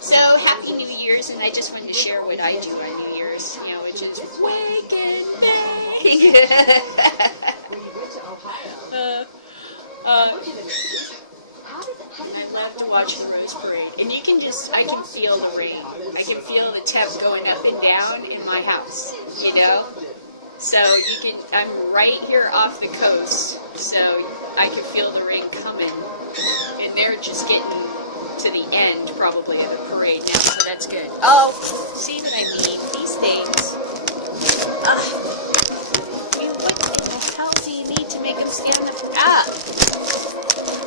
So, Happy New Year's, and I just wanted to share what I do on New Year's, which is wake and bake. I love to watch the Rose Parade, and I can feel the rain. I can feel the temp going up and down in my house, So I'm right here off the coast, so I can feel the rain coming, and they're just getting to the end, probably, of the parade now, so that's good. Oh, see what I mean? These things. What in the hell do you need to make them stand up?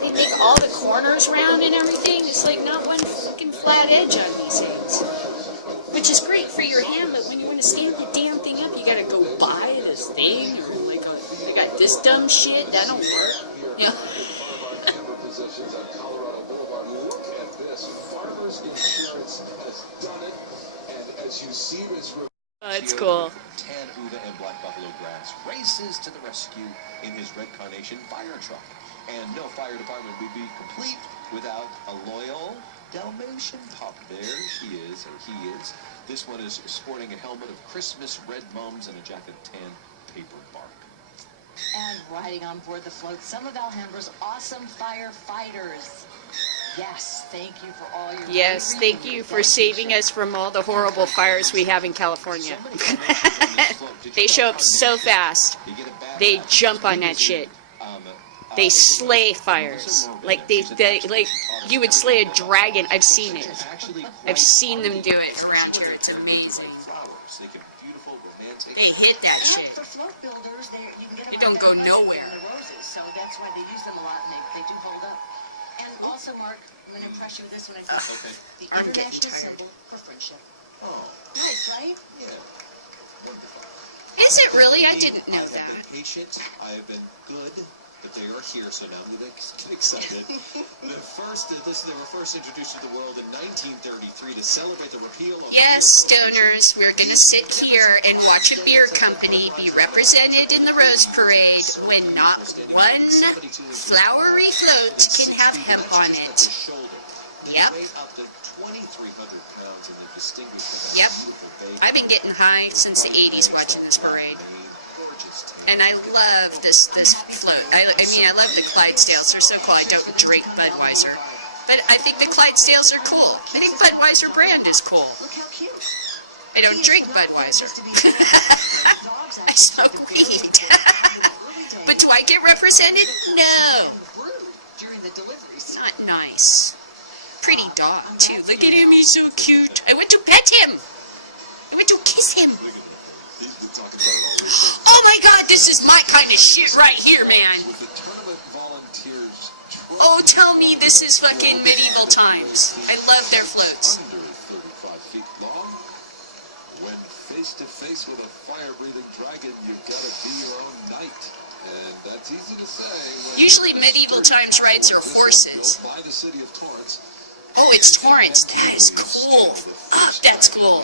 They make all the corners round and everything. It's like not one fucking flat edge on these things. Which is great for your hand, but when you want to stand the damn thing up, you gotta go buy this thing, or they got this dumb shit. That don't work. Yeah. Oh, it's cool. Tan Uva and Black Buffalo Grass races to the rescue in his red carnation fire truck. And no fire department would be complete without a loyal Dalmatian pup. There she is, or he is. This one is sporting a helmet of Christmas red mums and a jacket of tan paper bark. And riding on board the float, some of Alhambra's awesome firefighters. Yes, thank you for all your... Yes, thank you for saving us from all the horrible fires we have in California. They show up so fast. They jump on that shit. They slay fires. Like you would slay a dragon. I've seen it. I've seen them do it around here. It's amazing. They hit that shit. They don't go nowhere. So that's why they use them a lot, and they do hold up. And also, Mark, I'm going to impress you with this one. The international symbol for friendship. Oh. Nice, right? Yeah. Wonderful. Is it really? I didn't know that. I have been patient. I have been good. But they are here, so now they get excited. They were first introduced to the world in 1933 to celebrate the repeal of... Yes, stoners, we're going to sit here and watch a beer company be represented in the Rose Parade when not one flowery float can have hemp on it. Yep. Yep. I've been getting high since the 80s watching this parade. And I love this float. I mean, I love the Clydesdales. They're so cool. I don't drink Budweiser. But I think the Clydesdales are cool. I think Budweiser brand is cool. I don't drink Budweiser. I smoke weed. But do I get represented? No. Not nice. Pretty dog, too. Look at him. He's so cute. I went to pet him. I went to kiss him. Oh my god, this is my kind of shit right here, man. Oh, tell me this is fucking medieval times. I love their floats. When face to face with a fire-breathing dragon, you've got to be your own knight. And that's easy to say. Usually medieval times rides are horses. By the city of Torrance. Oh, it's Torrance. That is cool. Oh, that's cool.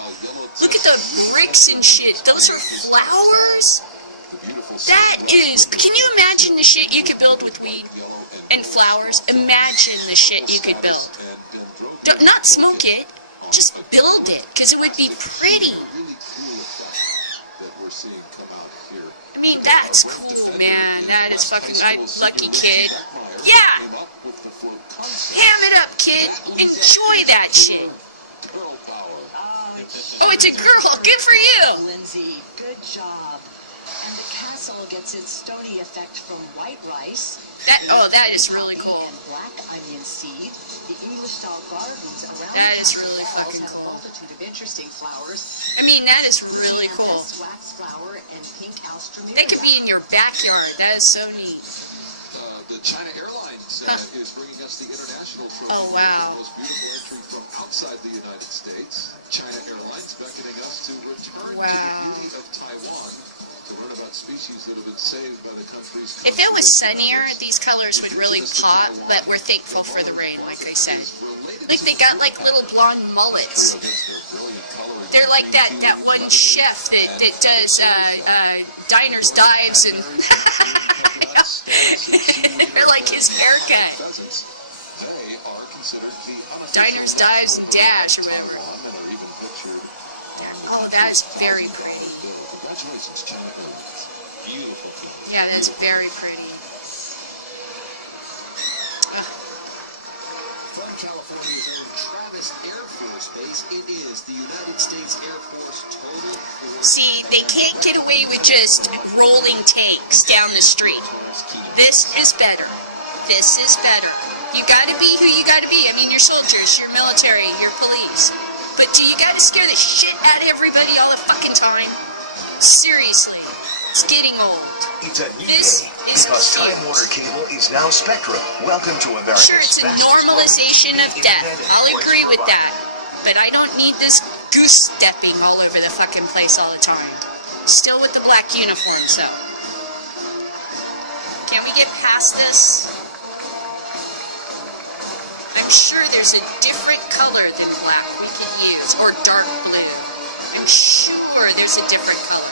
Look at the bricks and shit. Those are flowers? That is... Can you imagine the shit you could build with weed and flowers? Imagine the shit you could build. Not smoke it. Just build it, because it would be pretty. I mean, that's cool, man. That is fucking... lucky kid. Yeah! Ham it up, kid. Enjoy that shit. Oh, it's a girl. Good for you. Lindsay, good job. And the castle gets its stony effect from white rice. That is really cool. And black onion seed. The English-style gardens around that is really fucking cool. Have a multitude of interesting flowers. I mean, that is really cool. Wax flower and pink alstroemeria. They could be in your backyard. That is so neat. The China Airlines is bringing us the international trophy. Oh, wow. The most beautiful entry from outside the United States. China Airlines beckoning us to return to the beauty of Taiwan to learn about species that have been saved by the country's... If it was sunnier, these colors would really pop, but we're thankful for the rain, like I said. Like, they got, like, little blonde mullets. They're like that one chef that does diners, dives, and... They're like his haircut. They are Diners, Dives, and Dash, or whatever. Oh, that is very pretty. Congratulations, China Airlines. Beautiful people. Yeah, that is very pretty. From California's own Travis Air Force Base, it is the United States Air Force Total Force. See, they can't get away with just rolling tanks down the street. This is better. This is better. You gotta be who you gotta be. I mean, you're soldiers, you're military, you're police. But do you gotta scare the shit out of everybody all the fucking time? Seriously. It's getting old. It's a new This day is because a Time Warner Cable is now Spectrum. Welcome to America's Sure, it's a fastest normalization of growing death. independent I'll voice agree with provider. that. But I don't need this goose stepping all over the fucking place all the time. Still with the black uniforms, though. Can we get past this? I'm sure there's a different color than black we can use, or dark blue. I'm sure there's a different color.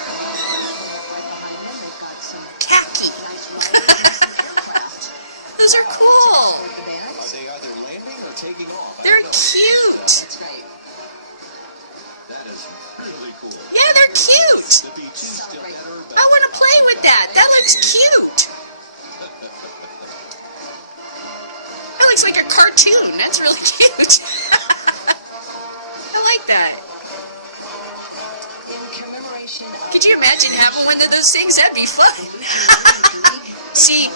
Khaki. Those are cool. Are they either landing or taking off? They're cute. That's right. That is really cool. Yeah, they're cute. The B-2 still better, but I want to play with that. That looks cute. That looks like a cartoon. That's really cute. I like that. In commemoration of Could you imagine having one of those things? That'd be fun. See,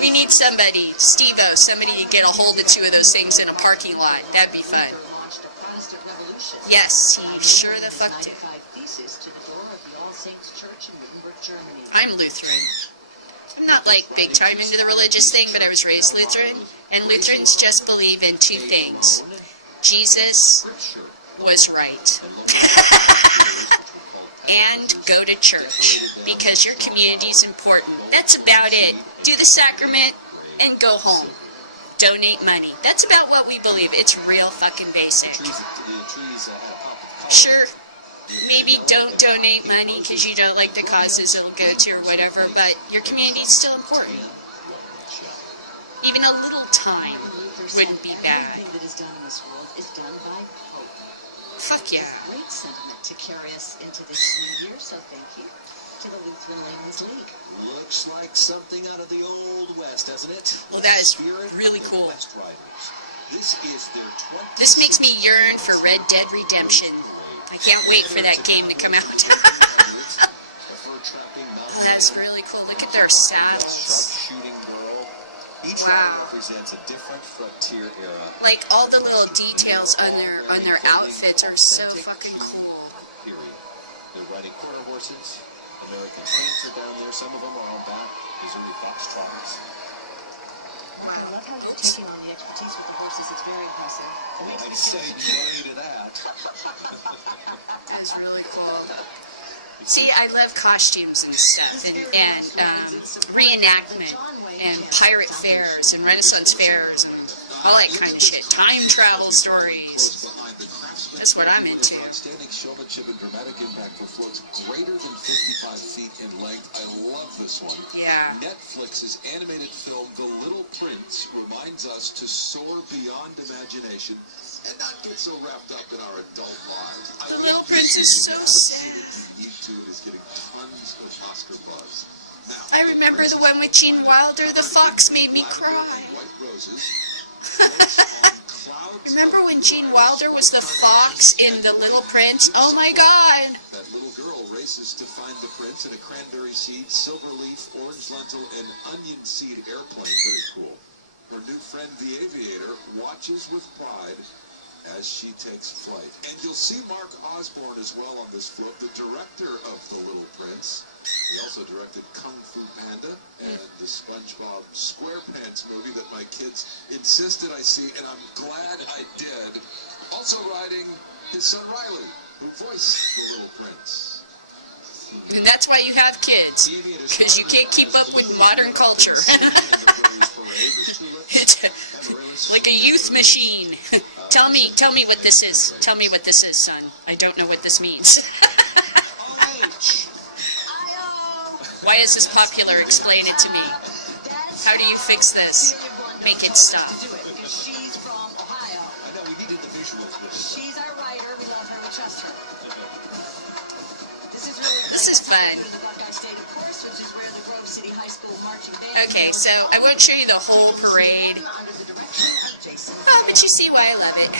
we need somebody, Steve-O, somebody to get a hold of two of those things in a parking lot. That'd be fun. launched a Protestant revolution. Yes, he sure the fuck did. 95 theses to the door of the All Saints Church in Wittenberg, Germany. I'm Lutheran. I'm not like big time into the religious thing, but I was raised Lutheran, and Lutherans just believe in two things. Jesus was right. And go to church, because your community is important. That's about it. Do the sacrament and go home. Donate money. That's about what we believe. It's real fucking basic. Sure, maybe don't donate money because you don't like the causes it'll go to or whatever, but your community is still important. Even a little time wouldn't be bad. Everything that is done in this world is done by hope. Fuck yeah. Great sentiment to carry us into this new year, so thank you to the Lutheran Ladies League. Looks like something out of the Old West, doesn't it? Well, that is Spirit really of the cool. West Riders. This is their 20th This makes me yearn for Red Dead Redemption. I can't wait for that game to come out. That's really cool. Look at their saddles. Shooting girl. Each Wow. one represents a different frontier era. Like all the little details on their outfits are so fucking cool. Period. They're riding quarter horses. American paints are down there. Some of them are on back. Missouri Foxtrotters. Mark, I love how you're taking on the expertise with the horses. It's very impressive. It makes me I'd say no to that. That's really cool. See, I love costumes and stuff, and reenactment, and pirate fairs, and Renaissance fairs, and all that kind of shit. Time travel stories. That's what I'm into. Outstanding showmanship and dramatic impact for floats greater than 55 feet in length. I love this one. Yeah. Netflix's animated film The Little Prince reminds us to soar beyond imagination and not get so wrapped up in our adult lives. The Little Prince is so sad. YouTube is getting tons of Oscar buzz. Now, I remember the one with Gene Wilder. The fox made me cry. White Roses. floats on clouds Remember when Gene Wilder was the fox in The Little Prince? Oh my god! That little girl races to find the prince in a cranberry seed, silver leaf, orange lentil, and onion seed airplane. Very cool. Her new friend, the aviator, watches with pride as she takes flight. And you'll see Mark Osborne as well on this float, the director of The Little Prince. He also directed Kung Fu Panda and the SpongeBob SquarePants movie that my kids insisted I see, and I'm glad I did. Also riding his son Riley, who voiced The Little Prince. And that's why you have kids, because you can't keep up with modern culture. It's like a youth machine. Tell me what this is. Tell me what this is, son. I don't know what this means. Why is this popular? Explain it to me. How do you fix this? Make it stop. She's from Ohio. She's our writer. We love her. We trust her. This is really This is fun. the Buckeye State, of course, which is where the Grove City High School marching band. Okay, so I won't show you the whole parade. Under the direction of Jason. Oh, but you see why I love it.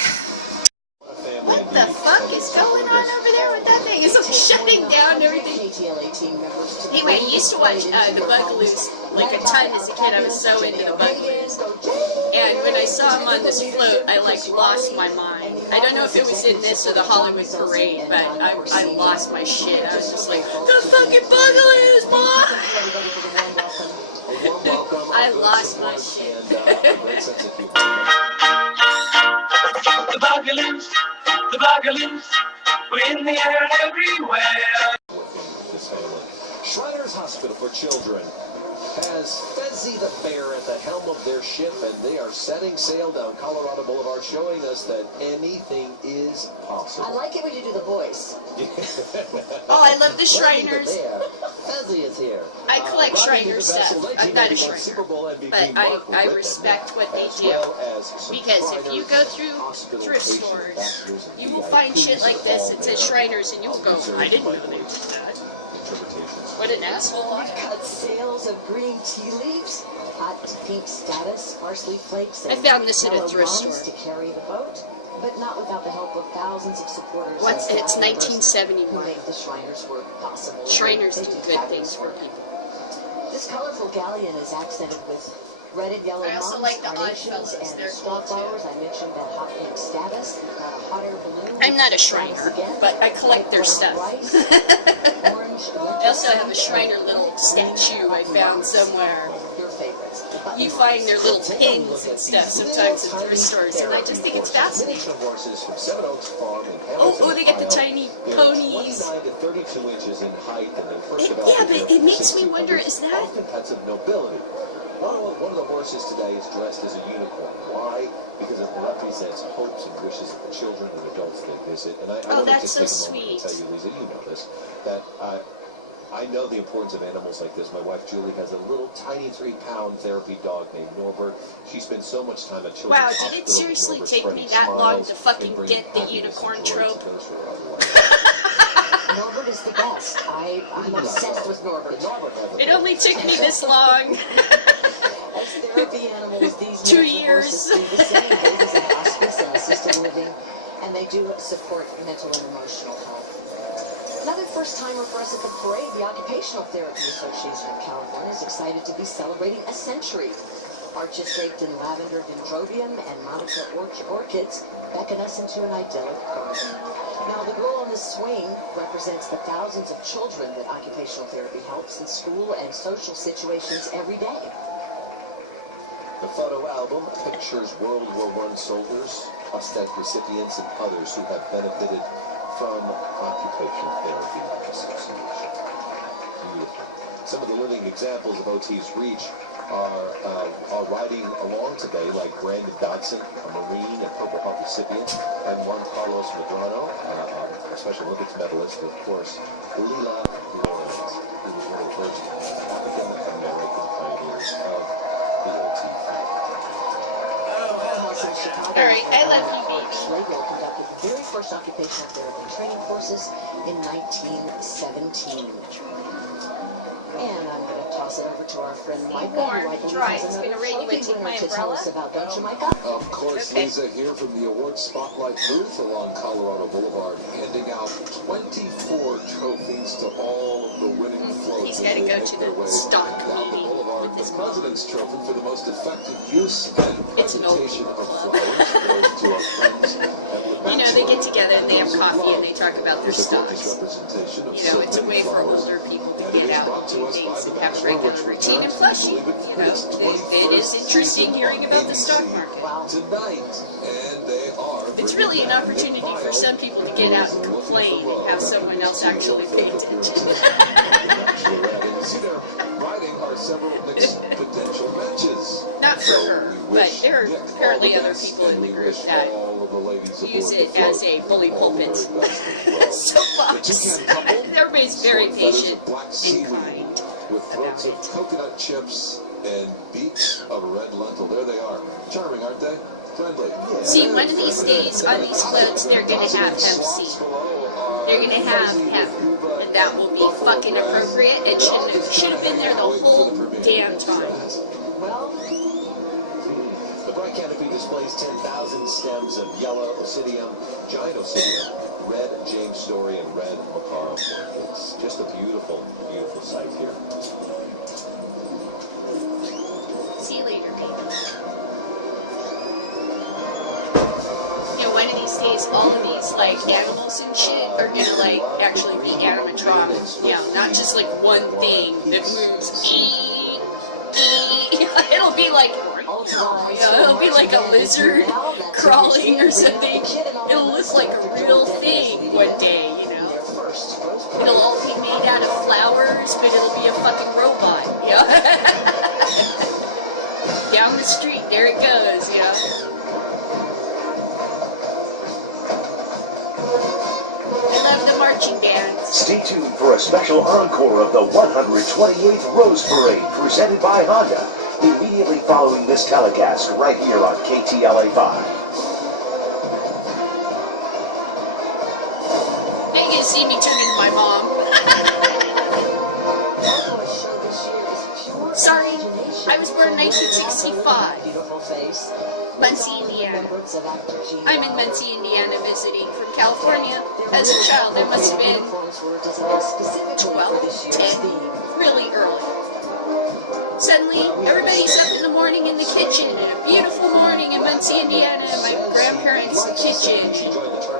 What the fuck is going on over there with that thing? It's like shutting down everything. Anyway, I used to watch the Bugaloos like a ton as a kid. I was so into the Bugaloos. And when I saw him on this float, I like lost my mind. I don't know if it was in this or the Hollywood Parade, but I lost my shit. I was just like, the fucking Bugaloos, boy! I lost my shit. The Bugaloos, we're in the air everywhere. Shriners Hospital for Children has Fezzi the Bear at the helm of their ship, and they are setting sail down Colorado Boulevard, showing us that anything is possible. I like it when you do the voice. Oh, I love the Shriners. Fezzi is here. I collect Shriners stuff. I'm not a Shriner. Super Bowl MVP But Mark I Whitman, respect what they as do. well as some Because if you go through hospital thrift patient stores, ambassadors and you will VIP find shit like this. It says all Shriners, and you'll go, I didn't know they did that. interpretations. What an asshole I am. Cut sales of green tea leaves, hot to pink status, parsley flakes, I and found this at a yellow thrift rum store. to carry the boat, but not without the help of thousands of supporters. What's and it's staff members 1971. Who make the Shriners work possible. Shriners They do good fabulous things for work. people. This colorful galleon is accented with red and yellow I also mums, like the carnations, Oddfellows. and They're cool, starflowers. I mentioned that hot pink status. We've got a hot air balloon. I'm not a Once Shriner, again, but I collect their white stuff. brown rice, orange, I also have a Shriner little statue I found somewhere. Your favorites. You find their little pins and stuff sometimes at thrift stores, and I just think it's fascinating. Horses from Seven Oaks Farm in Oh, they got the Ohio. tiny They're ponies. 29 to 32 inches in height, and then first It- developed yeah, but in it makes me 1600s, wonder, is that- often pets of nobility. One of the horses today is dressed as a unicorn. Why? Because it represents hopes and wishes of the children and adults they visit. And I Oh, want to that's just so take a moment sweet. and tell you, Lisa, you know this, that I know the importance of animals like this. My wife Julie has a little tiny 3-pound therapy dog named Norbert. She spends so much time at children's Wow, did it hospitals seriously with take Norbert, me spreading that long smiles to fucking and bringing get the happiness unicorn and joy to trope? those who are otherwise. Norbert is the best. I'm obsessed with Norbert. Norbert has a It only took me this long. As therapy animals, these 2 miniature years. horses do the same. Babies in hospice and assisted living, and they do support mental and emotional health. Another first-timer for us at the parade, the Occupational Therapy Association of California is excited to be celebrating a century. Arches draped in lavender dendrobium and Monica orchids beckon us into an idyllic garden. Now, the girl on the swing represents the thousands of children that occupational therapy helps in school and social situations every day. The photo album pictures World War I soldiers, OSTEC recipients, and others who have benefited from Occupational Therapy Association. Beautiful. Some of the living examples of OT's reach are riding along today, like Brandon Dodson, a Marine and Purple Heart recipient, and Juan Carlos Medrano, a Special Olympics medalist, and of course, Lila Lawrence, who was one of the first African-American pioneers of the OT field. All right, I love you, baby. Schlegel conducted the very first occupational therapy training courses in 1917. And I'm going to toss it over to our friend Micah, warm, who I believe dry. has It's another gonna rain. You wanna trophy take my winner to tell umbrella? us about, don't you, Micah? Of course, Okay. Lisa here from the Awards Spotlight booth along Colorado Boulevard, handing out 24 trophies to all of the winning floats. He's gotta as they go make to their the way stock down the meeting boulevard. with his The mom. President's Trophy for the most effective use and It's an old presentation of club. flowers goes to our friends at the You know, they get together and they have coffee and they talk about their It's a gorgeous stocks. representation of You know, it's a so way many for flowers. older people to And it get is out brought and to do us by things the and have a Bachelor, regular which routine. And returns, plus, believe it, you for its know, it is 21st interesting season hearing on about the ABC stock market. Wow. tonight, and they are. It's really an opportunity for some people to get out and complain and have someone else actually pay attention. See, they're riding are several mixed potential matches. Not for her, but there are apparently other people in the group that use it as a bully pulpit. Soapbox. Everybody's very patient and kind. With throats of coconut chips and beaks of red lentil. There they are. Charming, aren't they? Friendly. See, one of these days on these floats, they're gonna have hemp seed. They're gonna have hemp, and that will be fucking appropriate. It should have been there the whole damn time. The bright canopy displays 10,000 stems of yellow Oncidium, giant Oncidium, red James Story, and red Macara orchids. Just a beautiful, beautiful sight here. See you later, baby. You know, one of these days, all of these like animals and shit are gonna like actually be animatronic. You know, not just like one thing that moves. It'll be like, it'll be like a lizard crawling or something. It'll look like a real thing one day, you know. It'll all be made out of flowers, but it'll be a fucking robot, yeah. Down the street, there it goes, yeah. I love the marching dance. Stay tuned for a special encore of the 128th Rose Parade presented by Honda, immediately following this telecast right here on KTLA 5. Now you can see me turn into my mom. Sorry, I was born in 1965. Muncie, Indiana. I'm in Muncie, Indiana, visiting from California. As a child, I must have been 12, 10, really early. Suddenly, everybody's up in the morning in the kitchen, and a beautiful morning in Muncie, Indiana, and my grandparents' kitchen.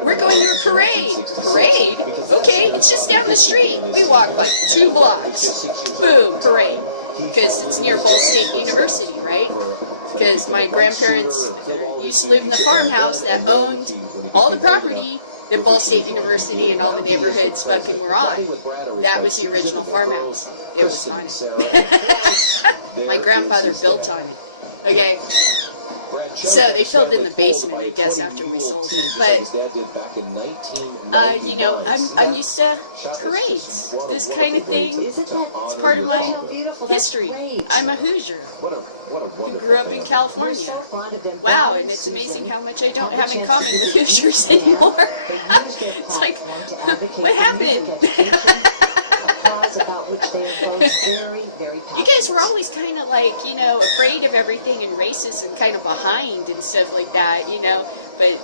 We're going to a parade. Parade? Okay, it's just down the street. We walk like 2 blocks. Boom, parade. Because it's near Ball State University, right? Because my grandparents used to live in the farmhouse that owned all the property that Ball State University and all the neighborhoods fucking were on. That was the original farmhouse. It was on. My grandfather built on it. Okay. So they filled in the basement, I guess, after we sold it. But, you know, I'm used to parades. This kind of thing. It's part of my history. I'm a Hoosier. I grew up in California. Wow, and it's amazing how much I don't have in common with Hoosiers anymore. It's like, what happened? About which they are both very, very passionate. You guys were always kind of like, you know, afraid of everything and racist and kind of behind and stuff like that, you know. But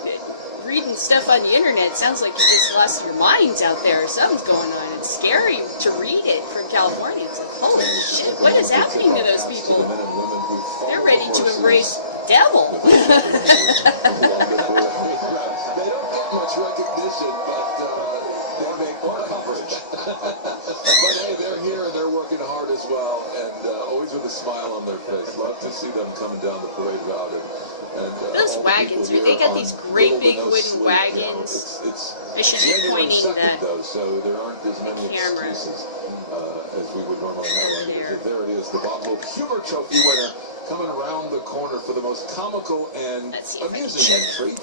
reading stuff on the internet sounds like you just lost your minds out there. Something's going on. It's scary to read it from California. It's like, holy shit, what is happening to those people? They're ready to embrace devil. They don't get much recognition, but they make more coverage. But hey, they're here and they're working hard as well, and always with a smile on their face. Love to see them coming down the parade route. And those wagons, they got these great big wooden wagons. I should be pointing that though, so there aren't as many camera excuses as we would normally have. There it is, the Bob Hope Humor Trophy winner coming around the corner for the most comical and amusing entry.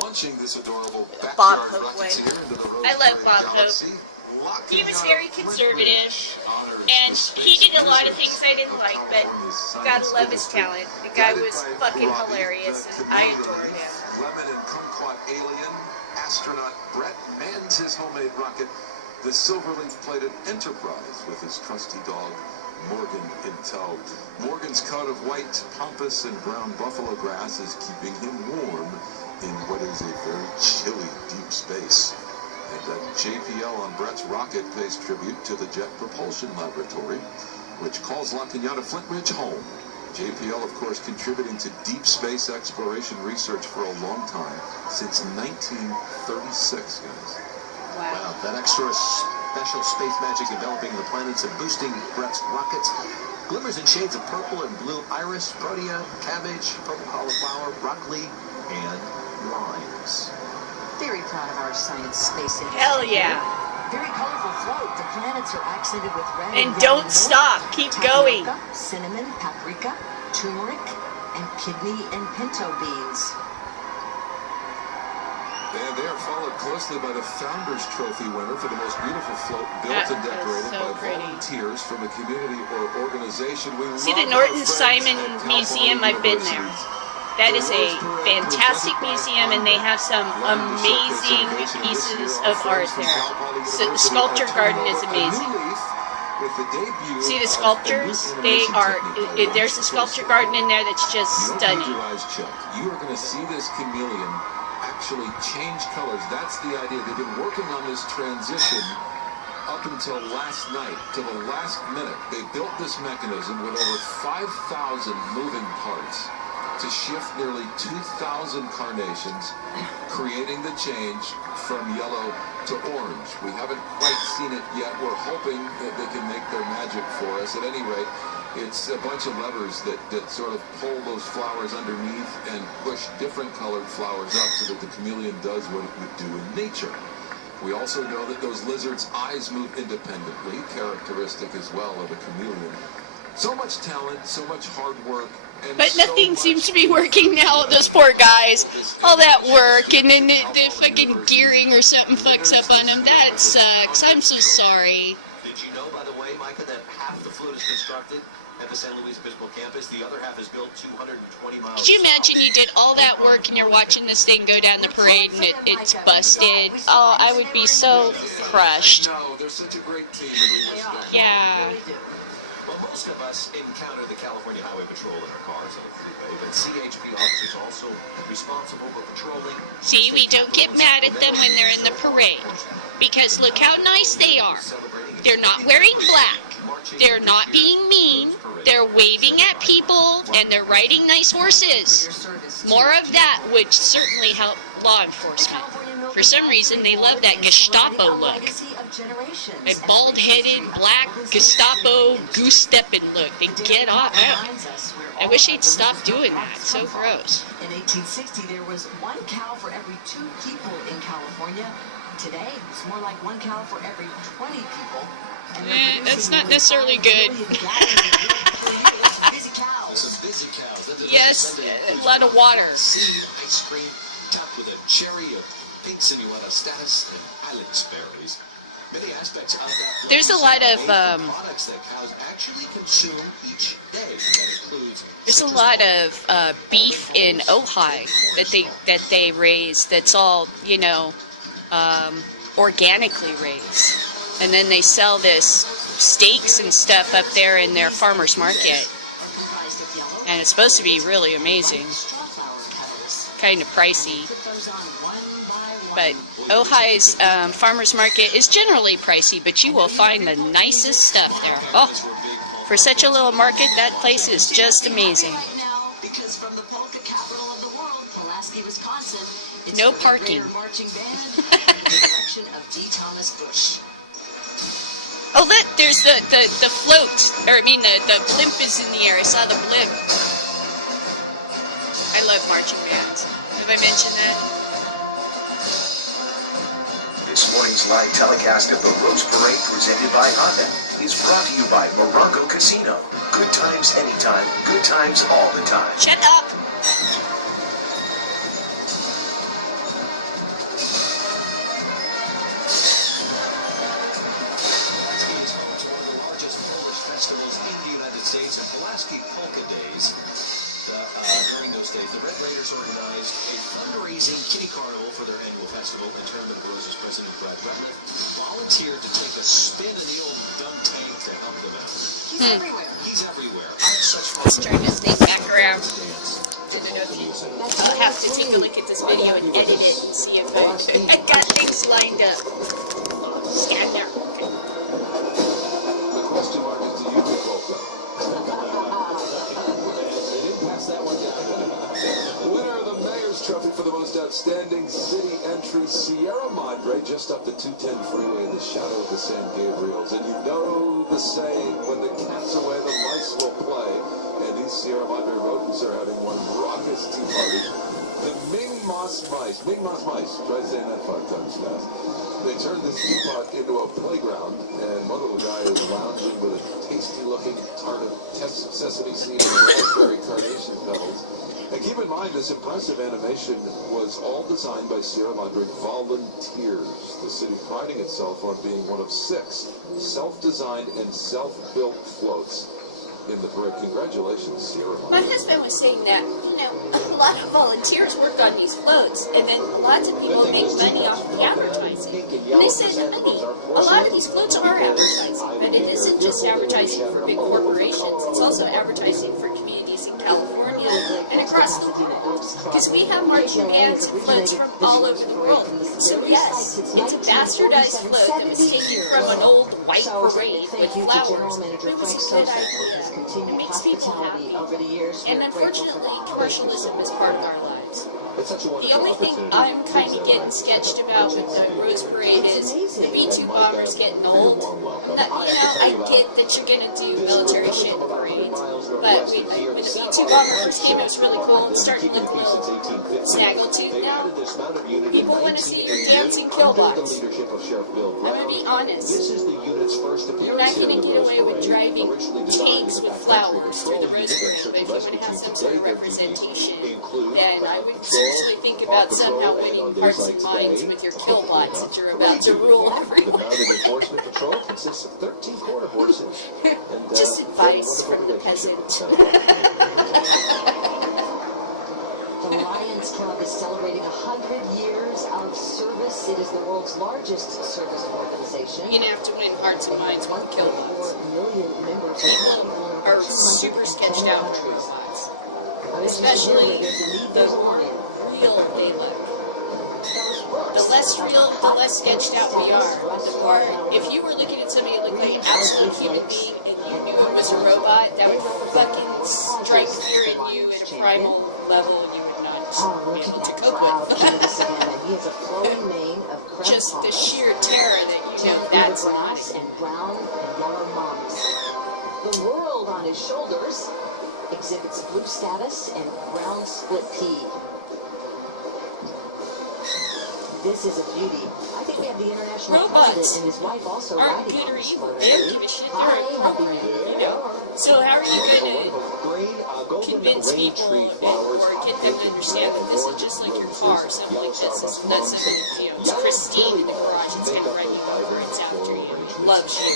Launching this adorable Bob Hope way. I love Bob Hope. He was very conservative, and he did a lot of things I didn't like, but gotta love his talent. The guy was fucking hilarious, and I adored him. Lemon and kumquat alien, astronaut Brett mans his homemade rocket, the silver-leaf-plated Enterprise with his trusty dog Morgan in tow. Morgan's coat of white, pampas, and brown buffalo grass is keeping him warm in what is a very chilly deep space. And JPL on Brett's rocket pays tribute to the Jet Propulsion Laboratory, which calls La Cañada Flint Ridge home. JPL, of course, contributing to deep space exploration research for a long time, since 1936, guys. Wow, that extra special space magic enveloping the planets and boosting Brett's rockets. Glimmers in shades of purple and blue iris, protea, cabbage, purple cauliflower, broccoli, and limes. Very proud of our science space industry. Hell yeah. Very colorful float. The planets are accented with red. And red don't milk, stop. Keep going. tapioca, cinnamon, paprika, turmeric, and kidney and pinto beans. And they are followed closely by the Founders Trophy winner for the most beautiful float built and decorated by volunteers from a community or organization. We See love the Norton our friends Simon at Museum? California I've been there. Universities. That is a fantastic museum, and they have some amazing pieces of art there. So the sculpture garden is amazing. See the sculptures? They are. There's a sculpture garden in there that's just stunning. You are going to see this chameleon actually change colors. That's the idea. They've been working on this transition up until last night, to the last minute. They built this mechanism with over 5,000 moving parts to shift nearly 2,000 carnations, creating the change from yellow to orange. We haven't quite seen it yet. We're hoping that they can make their magic for us. At any rate, it's a bunch of levers that sort of pull those flowers underneath and push different colored flowers up so that the chameleon does what it would do in nature. We also know that those lizards' eyes move independently, characteristic as well of a chameleon. So much talent, so much hard work. But nothing seems to be working now. Those poor guys. All that work, and then the fucking gearing or something fucks up on them. That sucks. I'm so sorry. Did you know, by the way, Micah, that half the float is constructed at the San Luis Obispo campus? The other half is built 220 miles. Could you imagine you did all that work and you're watching this thing go down the parade and it's busted? Oh, I would be so crushed. No, they're such a great team. Yeah. Well, most of us encounter the California Highway Patrol in our cars on the freeway, but CHP officers also responsible for patrolling. See, we don't get mad at them when they're in the parade, because look how nice they are. They're not wearing black. They're not being mean. They're waving at people, and they're riding nice horses. More of that would certainly help law enforcement. For some reason, they love that Gestapo look. A bald-headed, black Gestapo goose-stepping look. They get off. I wish they'd stop doing that. It's so gross. In 1860, there was 1 cow for every 2 people in California. Today, it's more like 1 cow for every 20 people. That's not necessarily good. Yes, a lot of water. Ice cream topped with a cherry, a pink sinueta status, and ilex berries. Many aspects of that. There's a lot of products that cows actually consume each day. That includes. There's a lot of beef in Ojai that they raise. That's all, you know, organically raised. And then they sell this steaks and stuff up there in their farmer's market. And it's supposed to be really amazing. Kind of pricey. But Ojai's farmer's market is generally pricey, but you will find the nicest stuff there. Oh, for such a little market, that place is just amazing. No parking. Oh, look, there's the float, or I mean the blimp is in the air. I saw the blimp. I love marching bands. Have I mentioned that? This morning's live telecast of the Rose Parade presented by Honda is brought to you by Morocco Casino. Good times anytime, good times all the time. Shut up! During those days, the Red Raiders organized a fundraising kitty carnival for their annual festival, and Tournament of Roses president Brad Ratliff volunteered to take a spin in the old dunk tank to help them out. He's everywhere. He's everywhere. Let's turn this thing back around. I'll have to take a look at this video and edit it and see if I got things lined up. Stand there. The question mark is, do you get welcome? That one down. Winner of the Mayor's Trophy for the most outstanding city entry, Sierra Madre, just up the 210 freeway in the shadow of the San Gabriels. And you know the saying, when the cat's away, the mice will play. And these Sierra Madre rodents are having one raucous tea party. The Ming Mas Mice. Ming Mas Mice. Try saying that 5 times fast. They turned this tea park into a playground, and one little guy is lounging with a tasty-looking tart of sesame seed and raspberry carnation petals. And keep in mind, this impressive animation was all designed by Sierra Madre volunteers. The city priding itself on being one of 6 self-designed and self-built floats in the parade. Congratulations, Sierra Madre. My husband was saying that, you know, a lot of volunteers work on these floats, and then lots of people make money off the advertising. And they said, honey, a lot of these floats are advertising, but it isn't just advertising for big corporations. It's also advertising for communities in California and across the world. Because we have marching bands and floats from all over the world. So yes, it's a bastardized float that was taken from an old white parade with flowers. It was a good idea. It makes people happy. And unfortunately, commercialism is part of our lives. The only thing I'm kind of getting sketched about with the Rose Parade is the B-2 bombers getting old. I get that you're going to do military shit in parades, but when the B-2 bomber first came, it was really cool. It's starting to look a little snaggletooth now. People want to see your dancing killbots. I'm going to be honest. You're not going to get away with driving tanks with flowers through the Rose Parade, but if you want to have some sort of representation, then I would seriously think about somehow winning hearts and minds with your killbots that you're about to rule everyone. Just advice from the peasant. The Lions Club is celebrating 100 years of service. It is the world's largest service organization. You're going to have to win hearts and minds with killbots. 1.4 million members Are super sketched out robots. Especially the real they look. The less real, the less sketched out we are. The more, if you were looking at somebody who looked like an absolute human being and you knew it was a robot, that would fucking strike fear in you at a primal level you would not be able to cope with. Just the sheer terror that you know that's not it. And brown and yellow mums. The world on his shoulders exhibits blue status and brown split pea. This is a beauty. I think we have the international president and his wife also aren't riding good on or this evil. photo. They don't give a shit. They're Hi, a happy program, New you Year. know? So how are you going to convince people or get them to understand that this is just like your car? Something like this is not something, you know, it's pristine in the garage. It's going to run you over. It's after you. It loves you.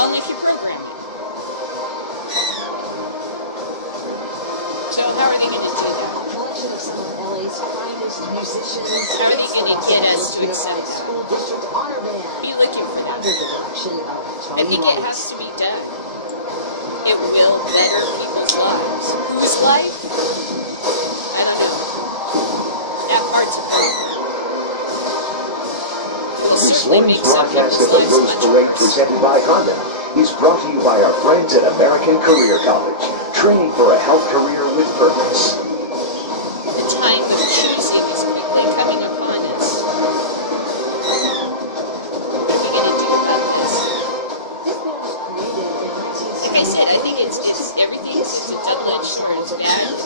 Only if you program it. So how are they going to do that? Collection of some of LA's finest musicians. How are they going to get us to accept that? School District Honor Band. Be looking for that. Under the direction of I Tony think it White. has to be done. It will better people's lives. Whose life? I don't know. That part's a problem. This morning's broadcast of the Rose Parade presented by Honda is brought to you by our friends at American Career College, training for a health career with purpose. The time of choosing is quickly coming upon us. What are we going to do about this? This band was created in 1970. Like I said, I think it's everything. It's a double-edged sword. It's bad.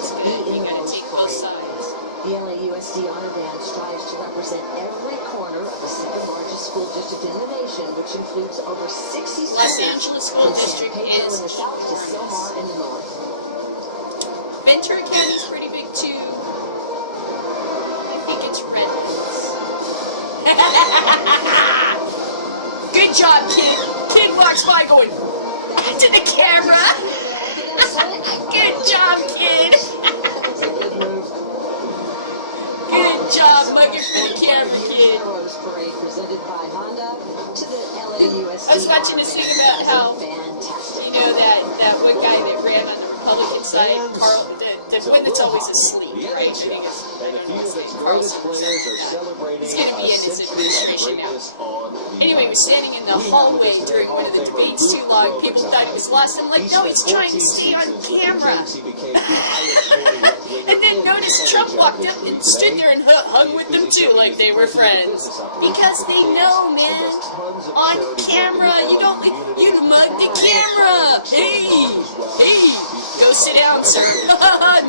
You got to take both sides. The LAUSD Honor Band strives to represent every corner of the second largest school district in the nation, which includes over 60 schools. Los Angeles School from San District Pedro is in the south to Sylmar in the north. Ventura County's pretty big too. I think it's Redlands. Good job, kid. Kid walks by going to the camera. Good job, kid. Good job, mugging for the camera, kid. Rose Parade presented by Honda to the LAUSD. I was watching this thing about how, fantastic. you know, that one guy that ran on the Republican side, Carl, the one that's always asleep, right? I think it's, I don't know his name, Carlson. He's going to be in his administration now. Anyway, he was standing in the hallway during one of the debates too long. People thought he was lost. I'm like, no, he's trying to stay on camera. And then noticed Trump walked up and stood there and hung with them too, like they were friends. Because they know, man, on camera, you don't, you mug the camera. Hey, hey, go sit down, sir.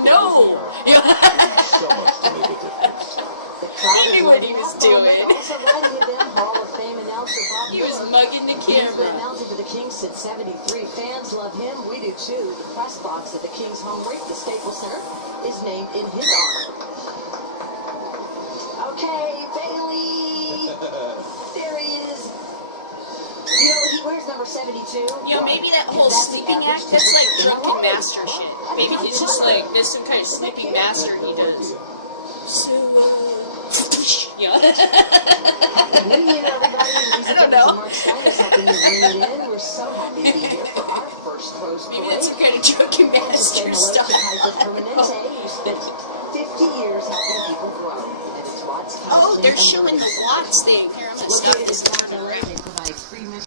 No. He knew what he was doing. He was mugging the He's been camera. mounted to the Kings since '73. Fans love him. We do too. The press box at the Kings home rink, the Staples Center, is named in his honor. Okay, Bailey. There he is. You know, he wears number 72. You know, maybe that whole sleeping act, that's like drunken master shit. Maybe he's just like, there's some kind of sleeping master he does. So, yeah. Happy New Year, everybody. I don't know. Mark Steiner's helping you bring it in. We're so happy to be here for our first Rose Parade. Maybe that's some kind of drunken master Hello stuff. to Kaiser Permanente, who spent 50 years helping people grow. And it's Watts Oh, Counseling they're and showing the Learning. Watts thing. Here, I'm gonna stop Located this. in Monterey, they provide free mental.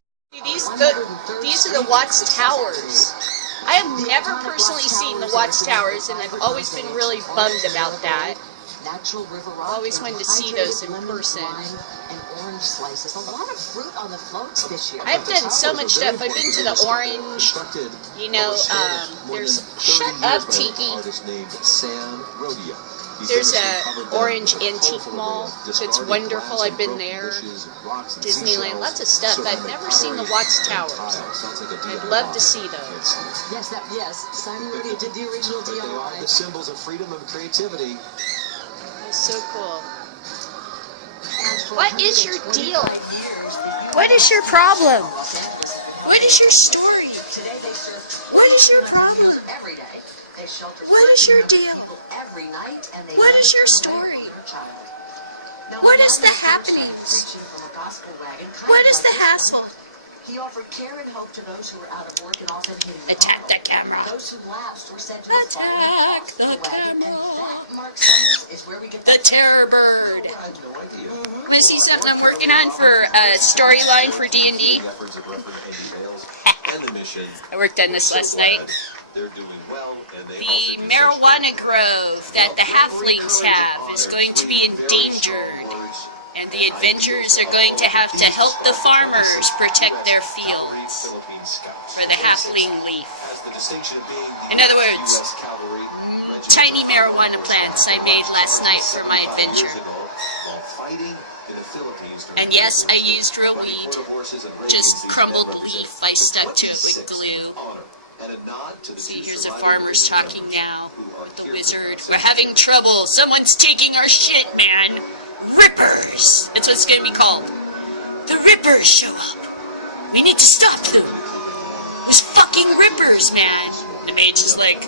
These are the Watts Towers. I have never personally seen the Watts Towers, and I've always been really bummed about that. Natural river rock. Always wanted to see those in lemon, person. lime, and orange slices. A lot of fruit on the floats this year. I've done so much stuff. I've been to the Orange, you know, there's Shut Up Tiki. There's a Orange Antique Mall that's wonderful. I've been there. Disneyland, lots of stuff. I've never seen the Watts Towers. I'd love to see those. Yes. Simon Rudy did the original DIY. The symbols of freedom and creativity. It's so cool. What is your deal? What is your problem? What is your story? What is your problem? What is your deal? What is your story? What is the happenings? What is the hassle? He offered care and hope to those who were out of work and often hitting the Attack the camera. Those who lapsed were sent to Attack the the camera. And that, Mark Summers, is where we get The Terror Bird. I had no idea. Want to see something I'm working on for a storyline for D&D? The efforts of Reverend Andy Bales and the mission. I worked on this last night. They're doing well, and they The marijuana grove that the halflings have is going to be endangered, and the adventurers are going to have to help the farmers protect their fields for the halfling leaf. In other words, tiny marijuana plants I made last night for my adventure. And yes, I used real weed, just crumbled leaf I stuck to it with glue. See, here's the farmers talking now with the wizard. We're having trouble. Someone's taking our shit, man. Rippers! That's what it's gonna be called. The Rippers show up. We need to stop them. There's fucking Rippers, man. The mage is like,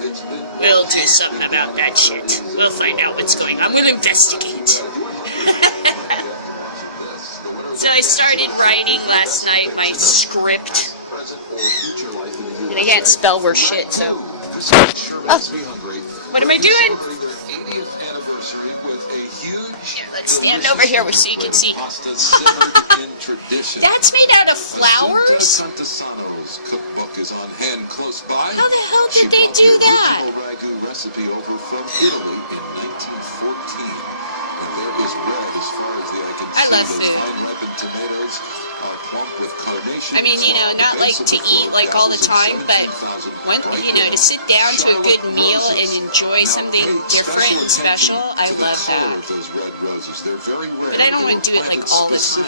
we'll do something about that shit. We'll find out what's going on. We'll investigate. So I started writing last night my script. And I can't spell worth shit, so. Oh. What am I doing? Yeah, let's stand over here so you can see. That's made out of flowers? Cookbook is on hand close by. How the hell did they do that? Ragu recipe over from Italy in 1914. And there is bread as far as the eye can I see. love Those food. unripened tomatoes are plump with carnation. I mean, you know, not like to eat like all the time, but you know, to sit down to a good meal and enjoy something different and special, I love that. But I don't want to do it like all the time.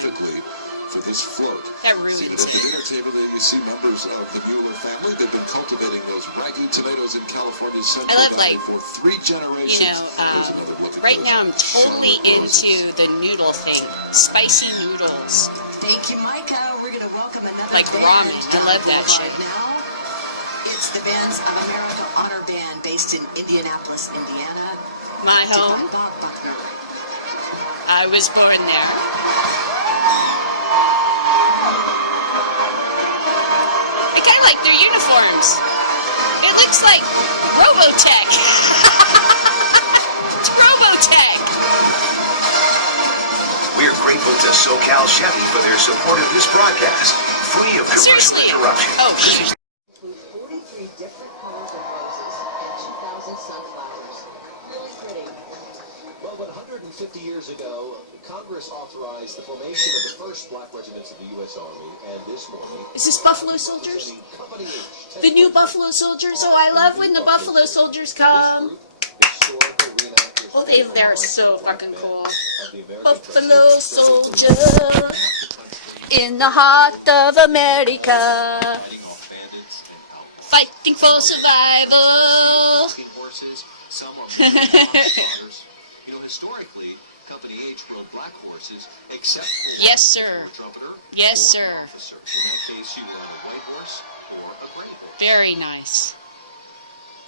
For this float. That See, ruins at the it. dinner table there you see members of the Mueller family. They've been cultivating those Ragu tomatoes in California's Central I love, Valley like, for 3 generations. You know, There's another look at right those now I'm totally into the noodle thing. Spicy noodles. Thank you, Micah. We're going to welcome another Like band ramen. I love that right shit. now. It's the Bands of America Honor Band based in Indianapolis, Indiana. My Directed by home. Bob Buckner. I was born there. I kind of like their uniforms. It looks like Robotech. It's Robotech. We're grateful to SoCal Chevy for their support of this broadcast, free of commercial Seriously. interruption. Oh, shoot. Includes 43 different colors of roses and 2,000 sunflowers. Really pretty. Well, 150 years ago, Congress authorized the formation of the first black regiments of the U.S. Army, and this morning, Is this Buffalo Soldiers? the company is The new Buffalo Soldiers? Oh, I love when the Buffalo Soldiers come. Oh, they're so fucking cool. Buffalo Soldier in the heart of America, fighting for survival. Horses, some are horses. You know, historically, company age grown black horses, except for Yes, sir. trumpeter Yes, or sir. officer. In that case, you were on a white horse or a gray horse. Very nice.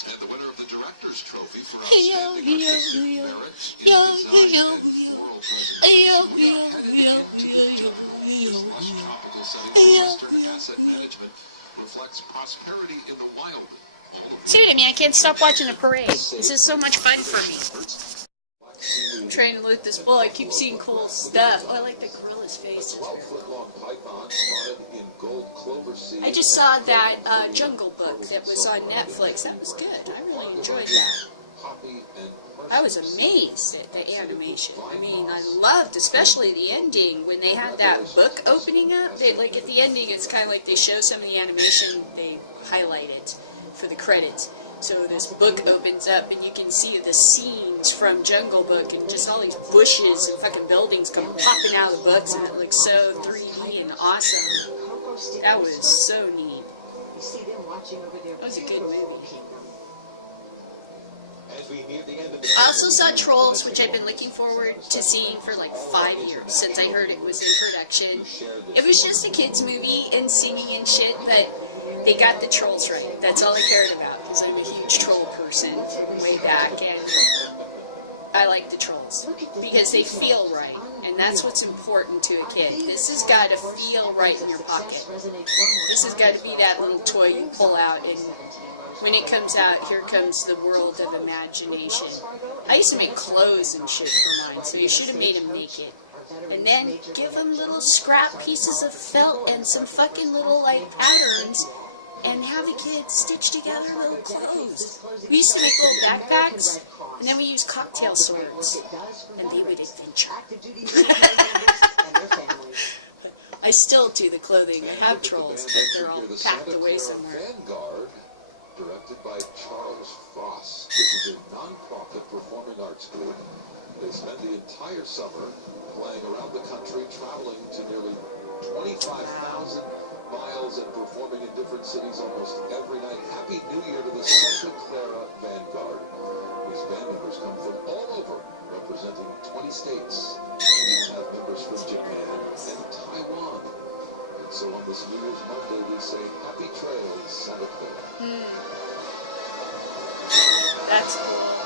And the winner of the Director's Trophy for Yo, outstanding yo, artistic yo. merit in Yo, design yo, and yo. floral Yo, presentation. yo, Headed yo, into the jungle, this lush tropical setting yo, of Western yo, asset management reflects prosperity in the wild. All of See what I mean? I can't stop watching the parade. This is so much fun for me. I'm trying to loot this bowl. I keep seeing cool stuff. Oh, I like the gorilla's face. 12-foot-long python spotted in gold clover seed. I just saw that Jungle Book that was on Netflix. That was good. I really enjoyed that. Poppy and I was amazed at the animation. I mean, I loved, especially the ending when they had that book opening up. They, like at the ending, it's kind of like they show some of the animation they highlighted for the credits. So this book opens up and you can see the scenes from Jungle Book and just all these bushes and fucking buildings come popping out of the books, and it looks so 3D and awesome. That was so neat. You see them watching over there. That was a good movie. As we near the end of the I also saw Trolls, which I've been looking forward to seeing for like 5 years since I heard it was in production. It was just a kids movie and singing and shit, but they got the trolls right. That's all I cared about, because I'm a huge troll person way back, and I like the trolls because they feel right, and that's what's important to a kid. This has got to feel right in your pocket. This has got to be that little toy you pull out, and when it comes out, here comes the world of imagination. I used to make clothes and shit for mine, so you should have made them naked. And then give them little scrap pieces of felt and some fucking little, like, patterns, and have the kids stitch together little clothes. We used to make little backpacks, and then we used cocktail swords, and they would adventure. I still do the clothing. I have trolls, but they're all packed away somewhere. Vanguard, directed by Charles Frost. This is a non-profit performing arts group. They spend the entire summer playing around the country, traveling to nearly 25,000 miles and performing in different cities almost every night. Happy New Year to the Santa Clara Vanguard. These band members come from all over, representing 20 states. We even have members from Japan and Taiwan. And so on this New Year's Monday, we say Happy Trails, Santa Clara. That's cool.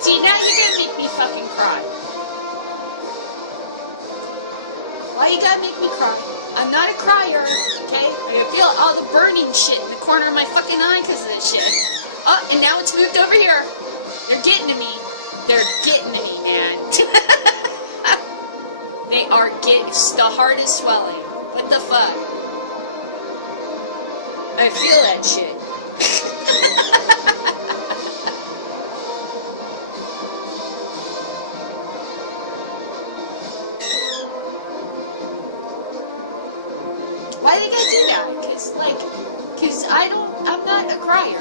See, now you're gonna make me fucking cry. Why you gotta make me cry? I'm not a crier, okay? I feel all the burning shit in the corner of my fucking eye because of this shit. Oh, and now it's moved over here. They're getting to me. They're getting to me, man. They are getting, the heart is swelling. What the fuck? I feel that shit. Why they gotta do that? Cause I'm not a crier.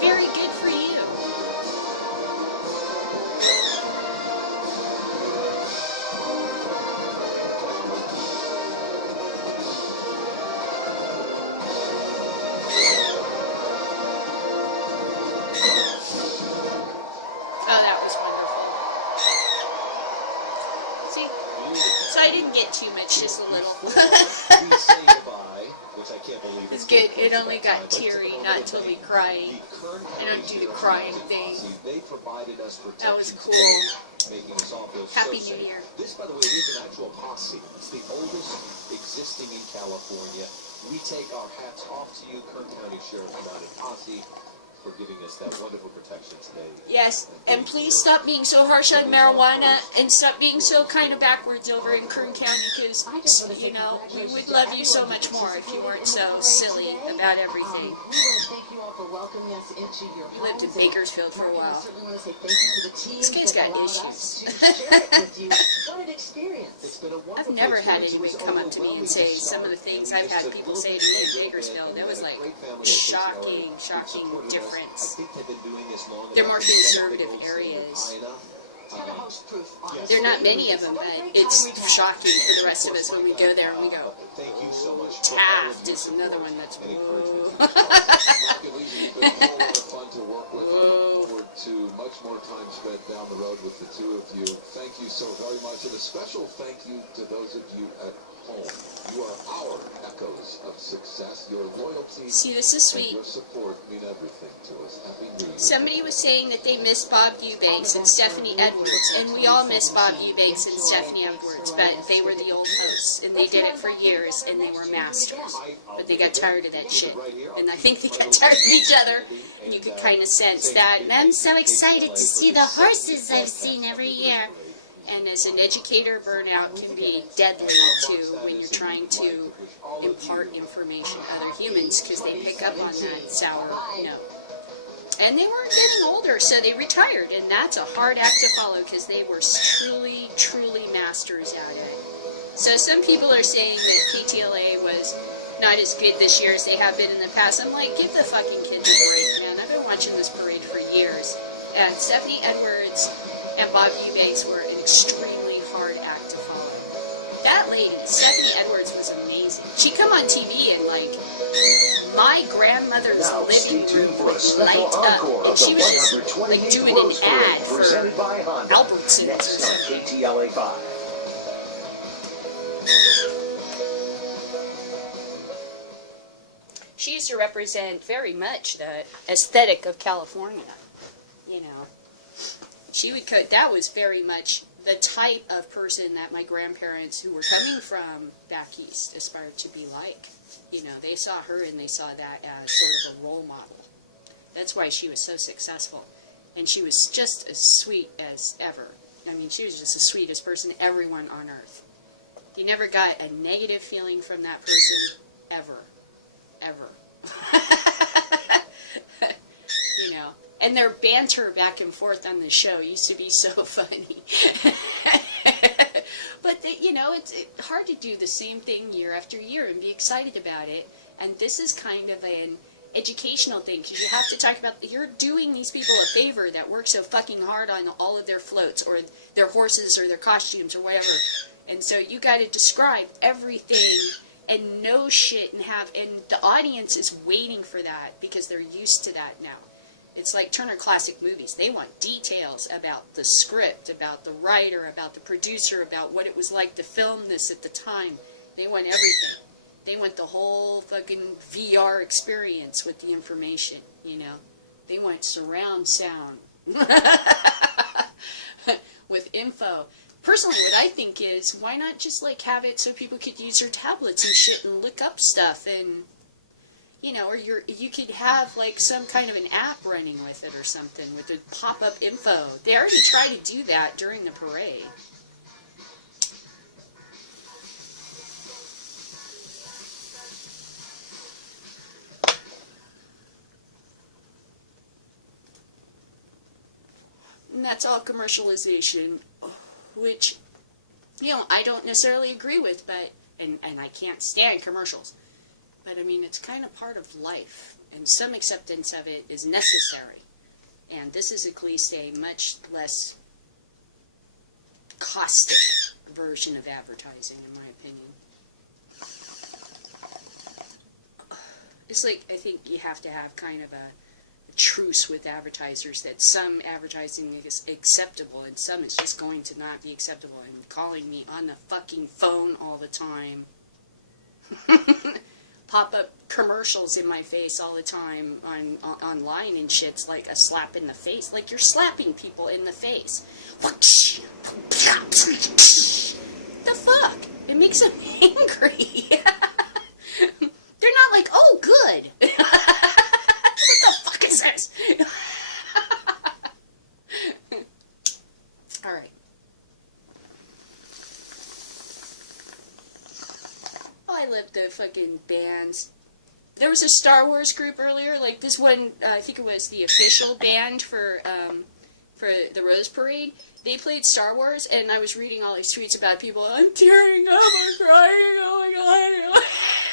Very good for you. Oh, that was wonderful. See? So I didn't get too much, just a little. we say goodbye, which I can't believe It's good. It only got teary, not totally crying. I don't do the crying thing. They provided us That was protection cool. today, making us all feel Happy so New safe. Year. This, by the way, is an actual posse. It's the oldest existing in California. We take our hats off to you, Kern County Sheriff United Posse, for giving us that wonderful protection today. Yes, and please stop being so harsh on marijuana and stop being so kind of backwards over in Kern County, because, you know, we would love you so much more if you weren't so silly about everything. We want to thank you all for welcoming us into your We lived in homes, and Bakersfield for a Mark, while. I certainly want to say thank you to the team This kid's that got allowed issues. us to share it with you. What an experience. It's been a I've wonderful never had experience. It anyone was come up to me and overwhelming say to some of the start, things and I've we had just people took say to a me in little bit, Bakersfield. and That was like a great family that takes shocking, care of us. shocking Supported us. difference. I think they've been doing this long They're enough more to get the conservative gold standard areas. high enough. There are not many of them, but it's shocking for the rest of us when we go there and we go, Thank you so much. Taft is another one that's, whoa. Rocket Legion, you've been a whole lot of fun to work with. I look forward to much more time spent down the road with the two of you. Thank you so very much. And a special thank you to those of you at home. You are our echoes of success. Your loyalty See, this is and sweet. your support mean everything to us. Happy New Year. Somebody was saying that they miss Bob Eubanks and Stephanie Edwards, and we all miss Bob Eubanks and Stephanie Edwards, but they were the old hosts, and they did it for years, and they were masters. But they got tired of that shit, and I think they got tired of each other, and you could kind of sense that. And I'm so excited to see the horses I've seen every year. And as an educator, burnout can be deadly too when you're trying to impart information to other humans because they pick up on that sour note. And they weren't getting older, so they retired, and that's a hard act to follow because they were truly, truly masters at it. So some people are saying that KTLA was not as good this year as they have been in the past. I'm like, give the fucking kids a break, man. I've been watching this parade for years. And Stephanie Edwards and Bob Eubanks were an extremely hard act to follow. That lady, Stephanie Edwards, was amazing. She'd come on TV and, like, my grandmother's Now, living stay tuned room for a would special light up. encore And of she the was just, 128th like, doing Rose an ad Parade for presented by Honda. Albertsons or Next on something. KTLA 5. She used to represent very much the aesthetic of California. You know, she would that was very much the type of person that my grandparents who were coming from back east aspired to be like. You know, they saw her and they saw that as sort of a role model. That's why she was so successful. And she was just as sweet as ever. I mean, she was just the sweetest person, everyone on earth. You never got a negative feeling from that person, ever. Ever. You know, and their banter back and forth on the show used to be so funny. But, you know, it's hard to do the same thing year after year and be excited about it. And this is kind of an educational thing, because you have to talk about, you're doing these people a favor that work so fucking hard on all of their floats or their horses or their costumes or whatever. And so you got to describe everything and know shit and the audience is waiting for that because they're used to that now. It's like Turner Classic Movies. They want details about the script, about the writer, about the producer, about what it was like to film this at the time. They want everything. They want the whole fucking VR experience with the information, you know. They want surround sound with info. Personally, what I think is, why not just, like, have it so people could use their tablets and shit and look up stuff and, you know, or you could have, like, some kind of an app running with it or something with the pop-up info. They already tried to do that during the parade. And that's all commercialization, which, you know, I don't necessarily agree with, but, and I can't stand commercials. But, I mean, it's kind of part of life, and some acceptance of it is necessary. And this is at least a much less caustic version of advertising, in my opinion. It's like, I think you have to have kind of a truce with advertisers, that some advertising is acceptable and some is just going to not be acceptable, and calling me on the fucking phone all the time. Pop-up commercials in my face all the time online and shit's like a slap in the face. Like, you're slapping people in the face. The fuck? It makes them angry. They're not like, oh, good. What the fuck is this? Alright. Oh, I love the fucking bands. There was a Star Wars group earlier, like this one, I think it was the official band for the Rose Parade. They played Star Wars, and I was reading all these tweets about people, I'm tearing up, I'm crying, oh my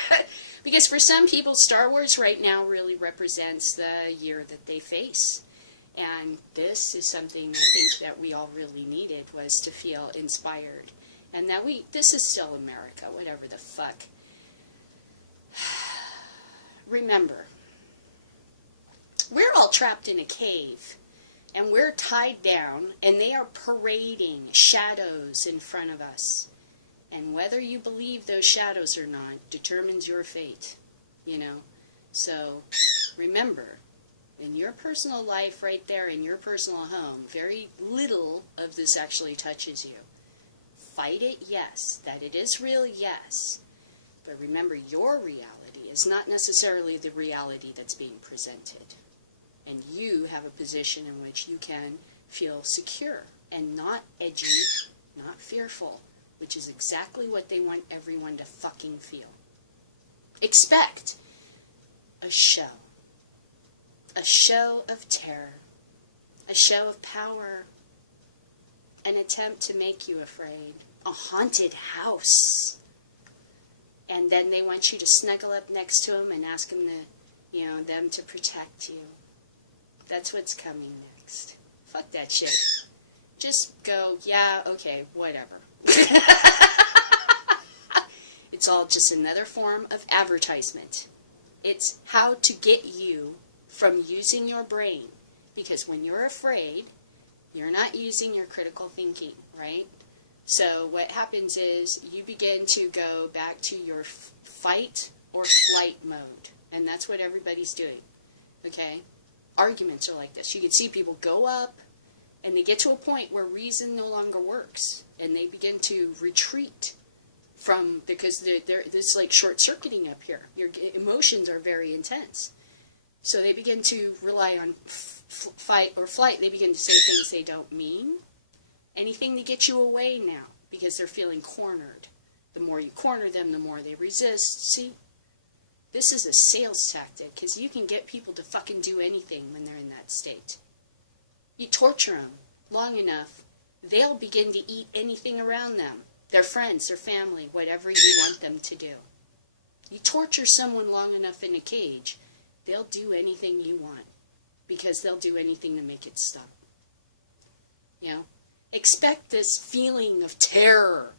god. Because for some people, Star Wars right now really represents the year that they face. And this is something I think that we all really needed, was to feel inspired. And that this is still America, whatever the fuck. Remember, we're all trapped in a cave, and we're tied down, and they are parading shadows in front of us. And whether you believe those shadows or not determines your fate, you know. So remember, in your personal life right there, in your personal home, very little of this actually touches you. Fight it, yes. That it is real, yes. But remember, your reality is not necessarily the reality that's being presented. And you have a position in which you can feel secure and not edgy, not fearful, which is exactly what they want everyone to fucking feel. Expect a show of terror, a show of power, an attempt to make you afraid, a haunted house. And then they want you to snuggle up next to them and ask them to, them to protect you. That's what's coming next. Fuck that shit. Just go, yeah, okay, whatever. It's all just another form of advertisement. It's how to get you from using your brain. Because when you're afraid, you're not using your critical thinking, right? So what happens is you begin to go back to your fight or flight mode. And that's what everybody's doing, okay? Arguments are like this. You can see people go up, and they get to a point where reason no longer works, and they begin to retreat from, because there's like short-circuiting up here. Your emotions are very intense. So they begin to rely on fight or flight. They begin to say things they don't mean. Anything to get you away now, because they're feeling cornered. The more you corner them, the more they resist. See? This is a sales tactic, because you can get people to fucking do anything when they're in that state. You torture them long enough, they'll begin to eat anything around them. Their friends, their family, whatever you want them to do. You torture someone long enough in a cage, they'll do anything you want, because they'll do anything to make it stop. You know? Expect this feeling of terror.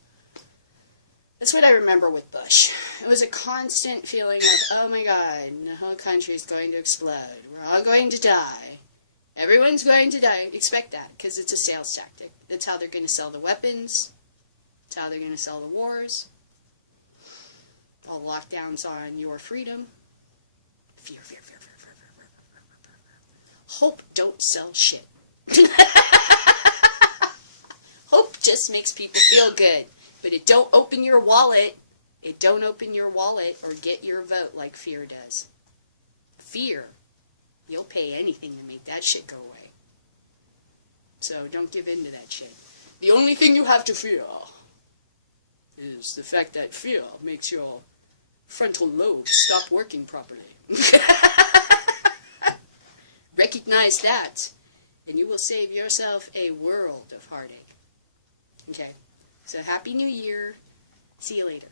That's what I remember with Bush. It was a constant feeling of, oh my God, the whole country's going to explode. We're all going to die. Everyone's going to die. Expect that, because it's a sales tactic. That's how they're going to sell the weapons. That's how they're going to sell the wars. All lockdowns on your freedom. Fear, fear, fear, fear, fear, fear, fear, fear, fear, fear. Hope don't sell shit. Hope just makes people feel good. But it don't open your wallet. It don't open your wallet or get your vote like fear does. Fear, you'll pay anything to make that shit go away. So don't give in to that shit. The only thing you have to fear is the fact that fear makes your frontal lobe stop working properly. Recognize that, and you will save yourself a world of heartache. Okay? So Happy New Year. See you later.